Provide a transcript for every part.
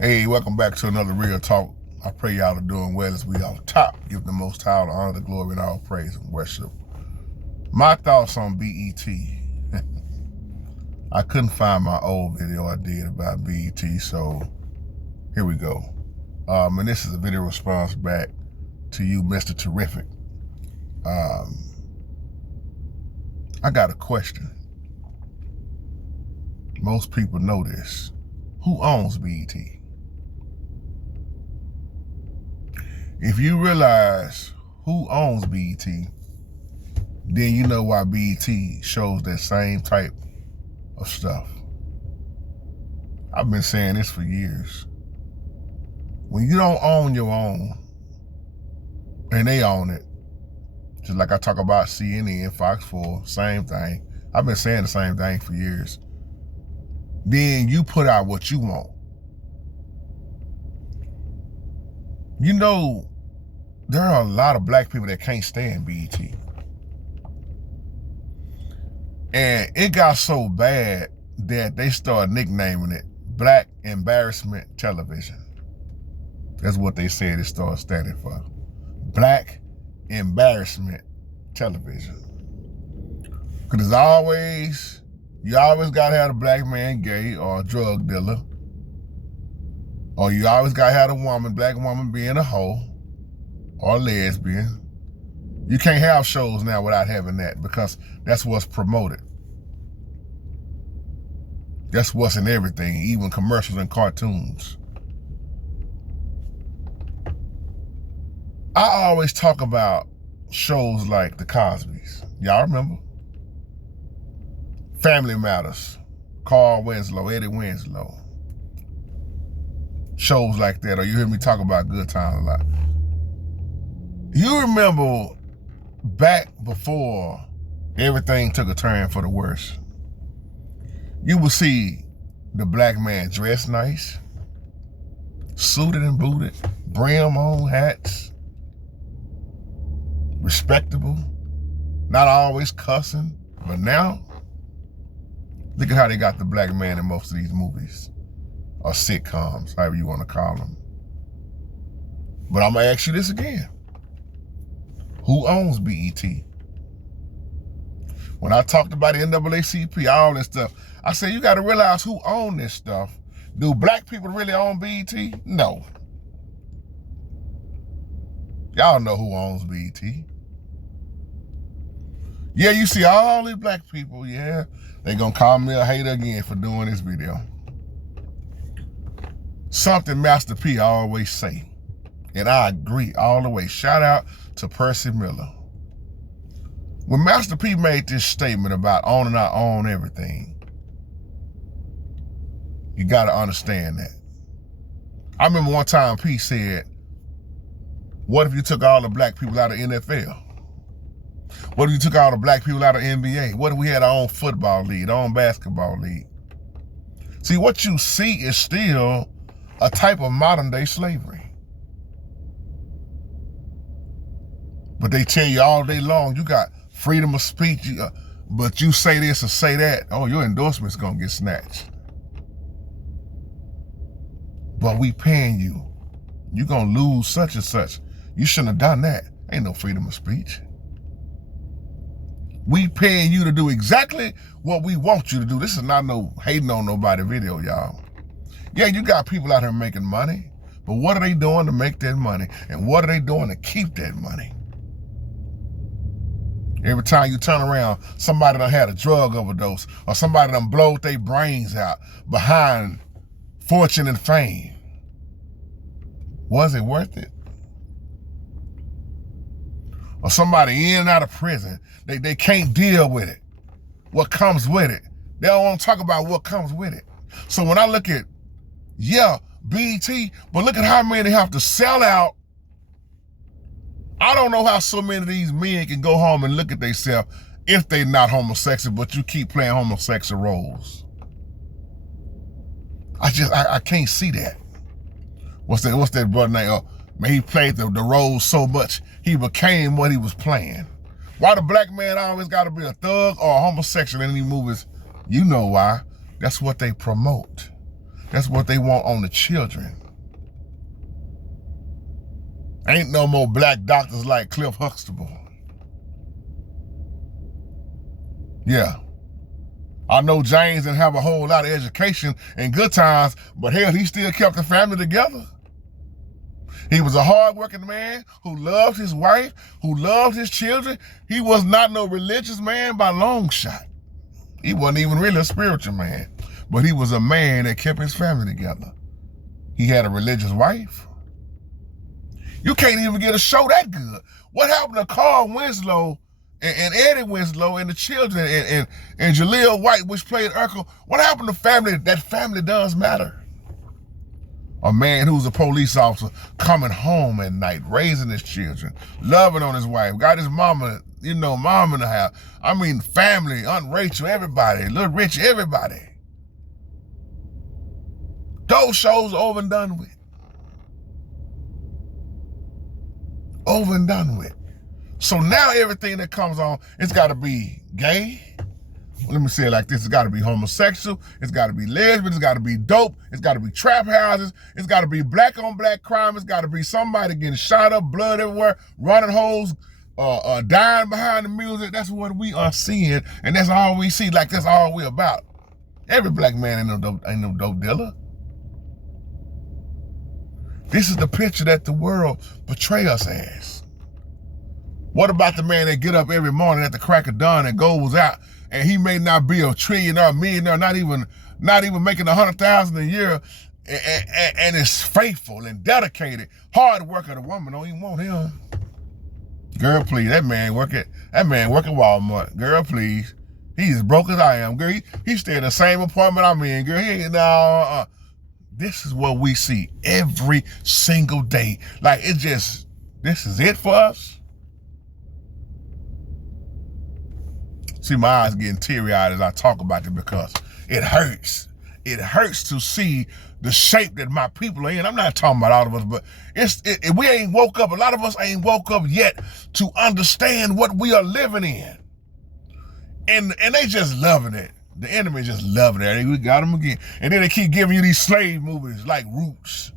Hey, welcome back to another Real Talk. I pray y'all are doing well as we are top. Give the Most High all the honor, the glory, and all praise and worship. My thoughts on BET. I couldn't find my old video I did about BET, so here we go. And this is a video response back to you, Mr. Terrific. I got a question. Most people know this. Who owns BET? If you realize who owns BET, then you know why BET shows that same type of stuff. I've been saying this for years. When you don't own your own, and they own it, just like I talk about CNN, Fox 4, same thing. I've been saying the same thing for years. Then you put out what you want. You know, there are a lot of black people that can't stand BET. And it got so bad that they started nicknaming it Black Embarrassment Television. That's what they said it started standing for. Black Embarrassment Television. Because you always gotta have a black man gay or a drug dealer. Or you always gotta have a black woman being a hoe or a lesbian. You can't have shows now without having that because that's what's promoted. That's what's in everything, even commercials and cartoons. I always talk about shows like The Cosby's. Y'all remember? Family Matters, Carl Winslow, Eddie Winslow. Shows like that, or you hear me talk about Good Times a lot. You remember back before everything took a turn for the worse, you would see the black man dressed nice, suited and booted, brim on hats, respectable, not always cussing. But now, look at how they got the black man in most of these movies, or sitcoms, however you want to call them. But I'm gonna ask you this again. Who owns BET? When I talked about the NAACP, all this stuff, I said you gotta realize who owns this stuff. Do black people really own BET? No. Y'all know who owns BET. Yeah, you see all these black people, yeah, they gonna call me a hater again for doing this video. Something Master P always say, and I agree all the way. Shout out to Percy Miller. When Master P made this statement about owning our own everything, you gotta understand that. I remember one time P said, what if you took all the black people out of NFL? What if you took all the black people out of NBA? What if we had our own football league, our own basketball league? See, what you see is still a type of modern day slavery. But they tell you all day long, you got freedom of speech, but you say this or say that, oh, your endorsement's gonna get snatched. But we paying you. You're gonna lose such and such. You shouldn't have done that. Ain't no freedom of speech. We paying you to do exactly what we want you to do. This is not no hating on nobody video, y'all. Yeah, you got people out here making money, but what are they doing to make that money? And what are they doing to keep that money? Every time you turn around, somebody done had a drug overdose or somebody done blowed their brains out behind fortune and fame. Was it worth it? Or somebody in and out of prison, they can't deal with it. What comes with it? They don't want to talk about what comes with it. So when I look at, yeah, BET, but look at how many they have to sell out. I don't know how so many of these men can go home and look at themselves if they're not homosexual, but you keep playing homosexual roles. I can't see that. What's that brother name? Oh, man, he played the role so much, he became what he was playing. Why the black man always gotta be a thug or a homosexual in these movies? You know why. That's what they promote. That's what they want on the children. Ain't no more black doctors like Cliff Huxtable. Yeah. I know James didn't have a whole lot of education in good times, but hell, he still kept the family together. He was a hard-working man who loved his wife, who loved his children. He was not no religious man by long shot. He wasn't even really a spiritual man, but he was a man that kept his family together. He had a religious wife. You can't even get a show that good. What happened to Carl Winslow and Eddie Winslow and the children and Jaleel White, which played Urkel? What happened to family? That family does matter. A man who's a police officer coming home at night, raising his children, loving on his wife, got his mama, mom in the house. I mean, family, Aunt Rachel, everybody, Little Rich, everybody. Those shows over and done with. Over and done with. So now everything that comes on, it's got to be gay. Let me say it like this. It's got to be homosexual. It's got to be lesbian. It's got to be dope. It's got to be trap houses. It's got to be black on black crime. It's got to be somebody getting shot up, blood everywhere, running holes, dying behind the music. That's what we are seeing. And that's all we see. Like, that's all we about. Every black man ain't no dope dealer. This is the picture that the world portray us as. What about the man that get up every morning at the crack of dawn and goes out, and he may not be a trillionaire, millionaire, not even making 100,000 a year, and is faithful and dedicated, hard worker? The woman don't even want him. Girl, please, that man work at Walmart. Girl, please, he's as broke as I am. Girl, he stay in the same apartment I'm in. Girl, he ain't This is what we see every single day. Like, this is it for us. See, my eyes getting teary-eyed as I talk about it because it hurts. It hurts to see the shape that my people are in. I'm not talking about all of us, but we ain't woke up. A lot of us ain't woke up yet to understand what we are living in. And they just loving it. The enemy just loving it. We got them again. And then they keep giving you these slave movies like Roots,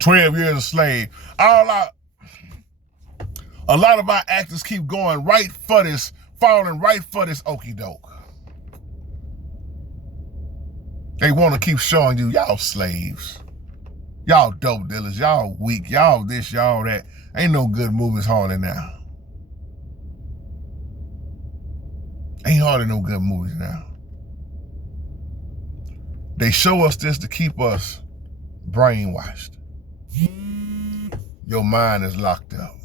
12 Years a Slave. A lot of our actors keep going right for this, falling right for this okie doke. They want to keep showing you, y'all slaves. Y'all dope dealers. Y'all weak. Y'all this, y'all that. Ain't no good movies hardly now. Ain't hardly no good movies now. They show us this to keep us brainwashed. Your mind is locked up.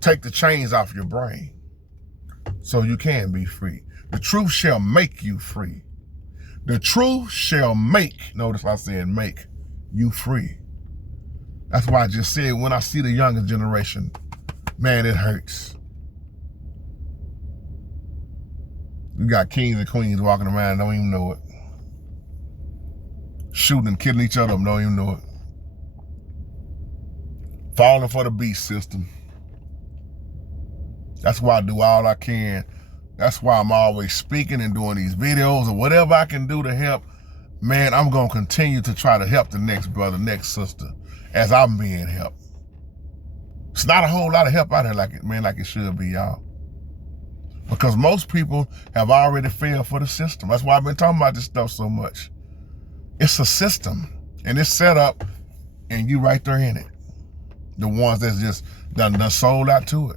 Take the chains off your brain so you can be free. The truth shall make you free. The truth shall notice I said make you free. That's why I just said when I see the younger generation, man, it hurts. You got kings and queens walking around and don't even know it. Shooting and killing each other, don't even know it. Falling for the beast system. That's why I do all I can. That's why I'm always speaking and doing these videos or whatever I can do to help. Man, I'm going to continue to try to help the next brother, next sister, as I'm being helped. It's not a whole lot of help out here like it should be, y'all. Because most people have already failed for the system. That's why I've been talking about this stuff so much. It's a system, and it's set up, and you right there in it. The ones that's just done sold out to it.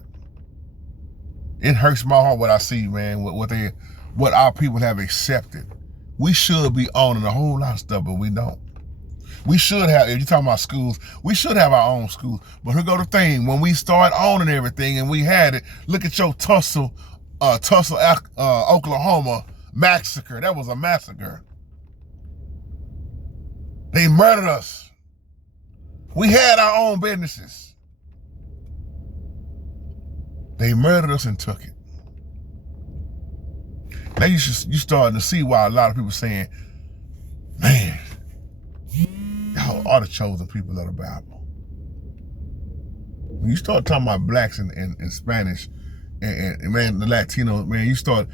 It hurts my heart what I see, man, what our people have accepted. We should be owning a whole lot of stuff, but we don't. We should have, if you're talking about schools, we should have our own schools. But here go the thing, when we start owning everything and we had it, look at your Tulsa, Oklahoma massacre. That was a massacre. They murdered us. We had our own businesses. They murdered us and took it. Now you starting to see why a lot of people saying, man, y'all are the chosen people of the Bible. When you start talking about blacks and Spanish And man, the Latino, man, you start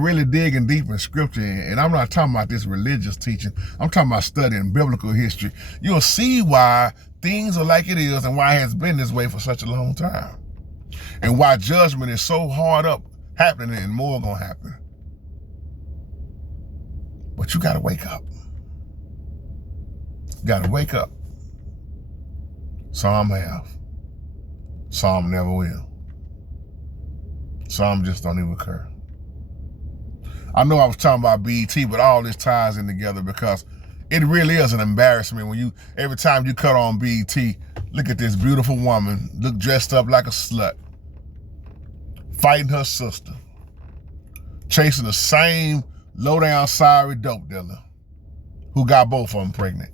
really digging deep in scripture, and I'm not talking about this religious teaching. I'm talking about studying biblical history. You'll see why things are like it is and why it has been this way for such a long time. And why judgment is so hard up happening and more gonna happen. But you gotta wake up. You gotta wake up. Some have. Some never will. Some just don't even occur. I know I was talking about BET, but all this ties in together because it really is an embarrassment when every time you cut on BET, look at this beautiful woman, look dressed up like a slut, fighting her sister, chasing the same low-down sorry dope dealer who got both of them pregnant.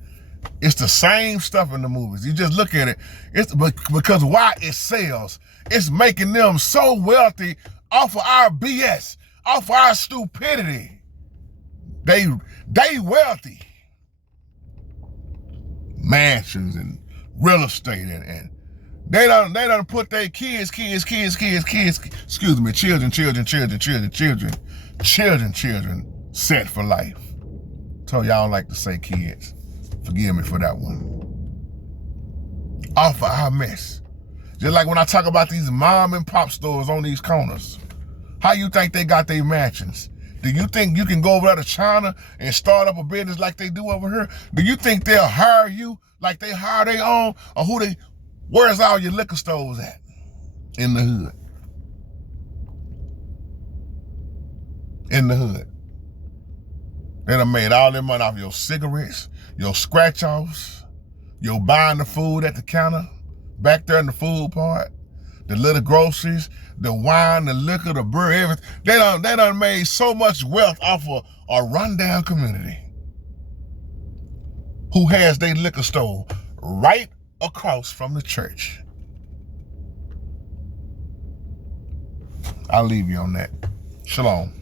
It's the same stuff in the movies. You just look at it. It's because why it sells. It's making them so wealthy off of our BS, off of our stupidity. They wealthy. Mansions and real estate and they done put their children set for life. So y'all don't like to say kids. Forgive me for that one. Off of our mess. Just like when I talk about these mom and pop stores on these corners. How you think they got their mansions? Do you think you can go over there to China and start up a business like they do over here? Do you think they'll hire you like they hire their own? Or where's all your liquor stores at? In the hood. In the hood. They done made all their money off your cigarettes, your scratch-offs, your buying the food at the counter, back there in the food part, the little groceries, the wine, the liquor, the beer, everything. They done made so much wealth off of a rundown community who has their liquor store right across from the church. I'll leave you on that. Shalom.